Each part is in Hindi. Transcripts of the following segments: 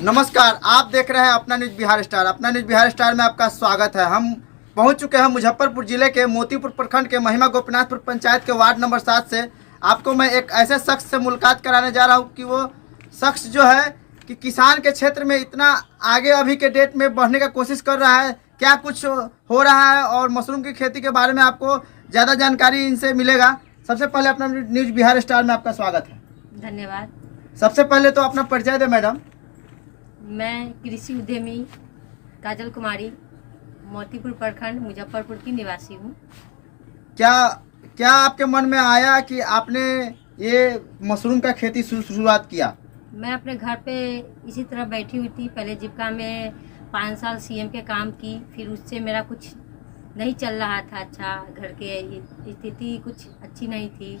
नमस्कार, आप देख रहे हैं अपना न्यूज बिहार स्टार। अपना न्यूज बिहार स्टार में आपका स्वागत है। हम पहुंच चुके हैं मुजफ्फरपुर जिले के मोतीपुर प्रखंड के महिमा गोपीनाथपुर पंचायत के वार्ड नंबर 7 से। आपको मैं एक ऐसे शख्स से मुलाकात कराने जा रहा हूं कि वो शख्स जो है कि किसान के क्षेत्र में इतना आगे अभी के डेट में बढ़ने का कोशिश कर रहा है। क्या कुछ हो रहा है और मशरूम की खेती के बारे में आपको ज़्यादा जानकारी इनसे मिलेगा। सबसे पहले अपना न्यूज बिहार स्टार में आपका स्वागत है। धन्यवाद। सबसे पहले तो अपना परिचय दें मैडम। मैं कृषि उद्यमी काजल कुमारी मोतीपुर प्रखंड मुजफ्फरपुर की निवासी हूँ। क्या क्या आपके मन में आया कि आपने ये मशरूम का खेती शुरुआत किया। मैं अपने घर पे इसी तरह बैठी हुई थी। पहले जीविका में 5 साल सीएम के काम की, फिर उससे मेरा कुछ नहीं चल रहा था। अच्छा, घर के स्थिति कुछ अच्छी नहीं थी।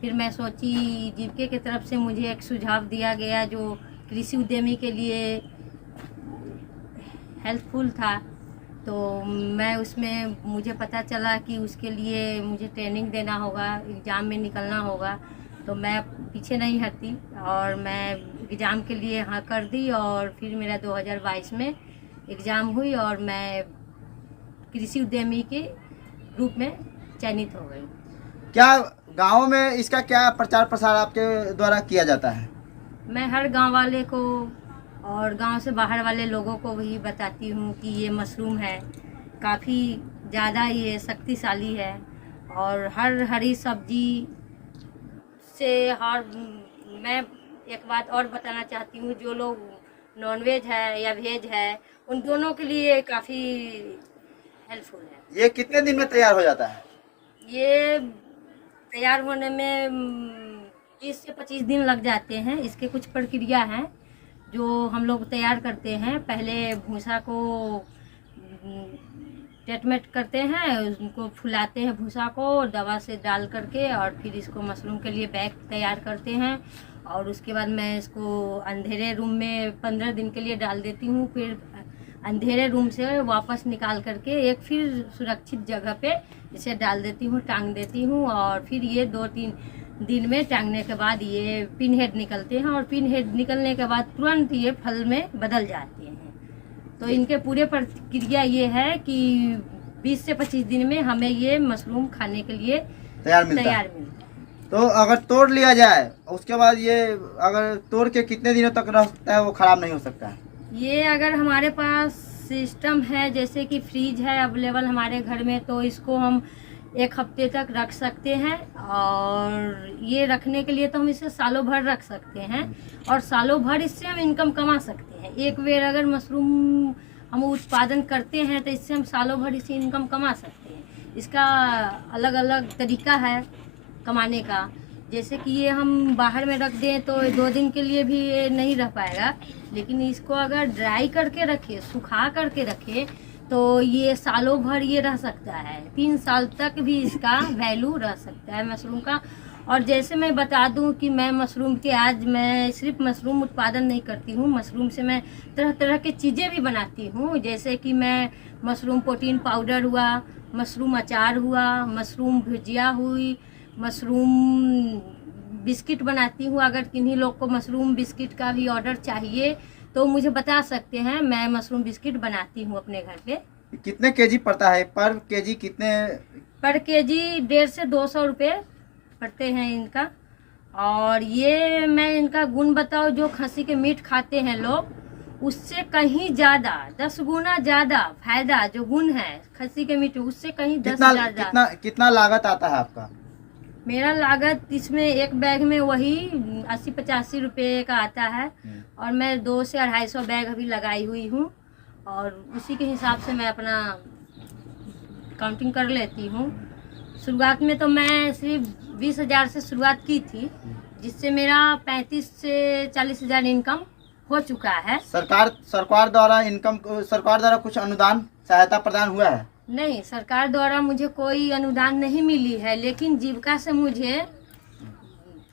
फिर मैं सोची, जीविका की तरफ से मुझे एक सुझाव दिया गया जो कृषि उद्यमी के लिए हेल्पफुल था। तो मैं उसमें मुझे पता चला कि उसके लिए मुझे ट्रेनिंग देना होगा, एग्ज़ाम में निकलना होगा। तो मैं पीछे नहीं हटी और मैं एग्ज़ाम के लिए हाँ कर दी और फिर मेरा 2022 में एग्ज़ाम हुई और मैं कृषि उद्यमी के रूप में चयनित हो गई। क्या गाँव में इसका क्या प्रचार प्रसार आपके द्वारा किया जाता है। मैं हर गांव वाले को और गांव से बाहर वाले लोगों को वही बताती हूँ कि ये मशरूम है, काफ़ी ज़्यादा ये शक्तिशाली है। और हर हरी सब्जी से मैं एक बात और बताना चाहती हूँ, जो लोग नॉनवेज है या वेज है उन दोनों के लिए काफ़ी हेल्पफुल है। ये कितने दिन में तैयार हो जाता है। ये तैयार होने में 20 से 25 दिन लग जाते हैं। इसके कुछ प्रक्रिया हैं जो हम लोग तैयार करते हैं। पहले भूसा को ट्रीटमेंट करते हैं, उनको फुलाते हैं भूसा को दवा से डाल करके, और फिर इसको मशरूम के लिए बैग तैयार करते हैं। और उसके बाद मैं इसको अंधेरे रूम में 15 दिन के लिए डाल देती हूँ। फिर अंधेरे रूम से वापस निकाल करके एक फिर सुरक्षित जगह पे इसे डाल देती हूँ, टांग देती हूँ। और फिर ये 2-3 दिन में टांगने के बाद ये पिन हेड निकलते हैं और पिन हेड निकलने के बाद तुरंत ये फल में बदल जाते हैं। तो इनके पूरे प्रक्रिया ये है कि 20 से 25 दिन में हमें ये मशरूम खाने के लिए तैयार मिलता है। तो अगर तोड़ लिया जाए उसके बाद ये अगर तोड़ के कितने दिनों तक रह सकता है, वो खराब नहीं हो सकता है। ये अगर हमारे पास सिस्टम है, जैसे कि फ्रीज है अवेलेबल हमारे घर में, तो इसको हम 1 हफ्ते तक रख सकते हैं। और ये रखने के लिए तो हम इसे सालों भर रख सकते हैं और सालों भर इससे हम इनकम कमा सकते हैं। एक बार अगर मशरूम हम उत्पादन करते हैं तो इससे हम सालों भर इसे इनकम कमा सकते हैं। इसका अलग अलग तरीका है कमाने का। जैसे कि ये हम बाहर में रख दें तो 2 दिन के लिए भी ये नहीं रह पाएगा, लेकिन इसको अगर ड्राई करके रखें, सुखा करके रखें, तो ये सालों भर ये रह सकता है। 3 साल तक भी इसका वैल्यू रह सकता है मशरूम का। और जैसे मैं बता दूं कि मैं मशरूम के आज मैं सिर्फ मशरूम उत्पादन नहीं करती हूँ, मशरूम से मैं तरह तरह की चीज़ें भी बनाती हूँ। जैसे कि मैं मशरूम प्रोटीन पाउडर हुआ, मशरूम अचार हुआ, मशरूम भुजिया हुई, मशरूम बिस्किट बनाती हूँ। अगर किन्हीं लोग को मशरूम बिस्किट का भी ऑर्डर चाहिए तो मुझे बता सकते हैं, मैं मशरूम बिस्किट बनाती हूँ अपने घर पे। कितने केजी पड़ता है पर केजी? कितने पर केजी 150 से 200 रुपये पड़ते हैं इनका। और ये मैं इनका गुण बताऊँ, जो खस्सी के मीट खाते हैं लोग उससे कहीं ज़्यादा 10 गुना ज़्यादा फायदा जो गुण है खस्सी के मीट उससे कहीं 10 ज़्यादा। कितना लागत आता है आपका? मेरा लागत इसमें एक बैग में वही 80-85 रुपये का आता है। और मैं 200 से 250 बैग अभी लगाई हुई हूँ और उसी के हिसाब से मैं अपना काउंटिंग कर लेती हूँ। शुरुआत में तो मैं सिर्फ 20,000 से शुरुआत की थी, जिससे मेरा 35 से 40 हज़ार इनकम हो चुका है। सरकार द्वारा कुछ अनुदान सहायता प्रदान हुआ है? नहीं, सरकार द्वारा मुझे कोई अनुदान नहीं मिली है, लेकिन जीविका से मुझे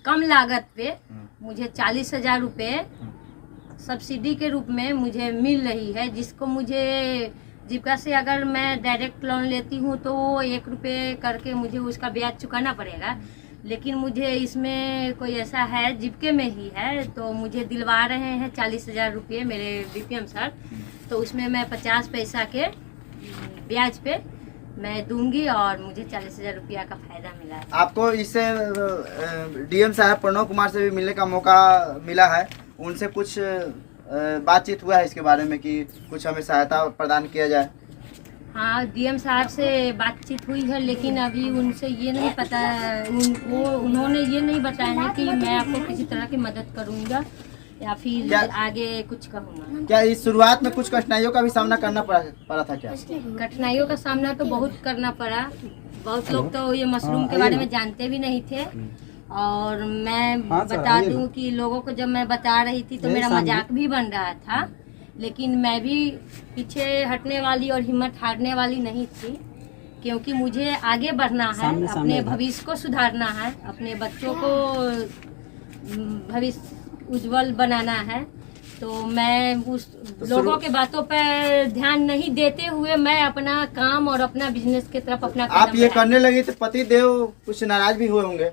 कम लागत पे मुझे 40,000 रुपये सब्सिडी के रूप में मुझे मिल रही है, जिसको मुझे जीविका से अगर मैं डायरेक्ट लोन लेती हूँ तो वो 1 रुपये करके मुझे उसका ब्याज चुकाना पड़ेगा। लेकिन मुझे इसमें कोई ऐसा है जीविके में ही है, तो मुझे दिलवा रहे हैं 40,000 रुपये मेरे बीपीएम सर। तो उसमें मैं 50 पैसा के ब्याज पे मैं दूंगी और मुझे 40,000 रुपया का फायदा मिला है। आपको इससे डीएम साहब प्रणव कुमार से भी मिलने का मौका मिला है, उनसे कुछ बातचीत हुआ है इसके बारे में कि कुछ हमें सहायता प्रदान किया जाए? हाँ, डीएम साहब से बातचीत हुई है, लेकिन अभी उनसे ये नहीं पता, उन्होंने ये नहीं बताया है कि मैं आपको किसी तरह की मदद करूँगा या फिर आगे कुछ कहूँगा। क्या इस शुरुआत में कुछ कठिनाइयों का भी सामना करना पड़ा था क्या? कठिनाइयों का सामना तो बहुत करना पड़ा। बहुत लोग तो ये मशरूम के बारे में जानते भी नहीं थे, और मैं बता दूं कि लोगों को जब मैं बता रही थी तो मेरा मजाक भी बन रहा था, लेकिन मैं भी पीछे हटने वाली और हिम्मत हारने वाली नहीं थी, क्योंकि मुझे आगे बढ़ना है, अपने भविष्य को सुधारना है, अपने बच्चों को भविष्य उज्जवल बनाना है। तो मैं उस लोगों के बातों पर ध्यान नहीं देते हुए मैं अपना काम और अपना बिजनेस की तरफ अपना आप ये करने लगी तो पति देव कुछ नाराज भी हुए होंगे?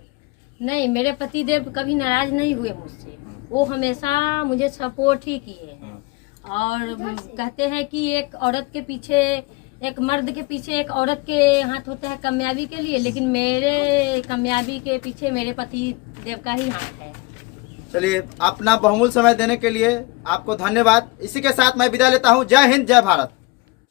नहीं, मेरे पति देव कभी नाराज नहीं हुए मुझसे, वो हमेशा मुझे सपोर्ट ही किए हैं। और कहते हैं कि एक औरत के पीछे, एक मर्द के पीछे एक औरत के हाथ होता है कामयाबी के लिए, लेकिन मेरे कामयाबी के पीछे मेरे पति देव का ही हाथ है। चलिए, अपना बहुमूल्य समय देने के लिए आपको धन्यवाद। इसी के साथ मैं विदा लेता हूँ। जय हिंद, जय भारत।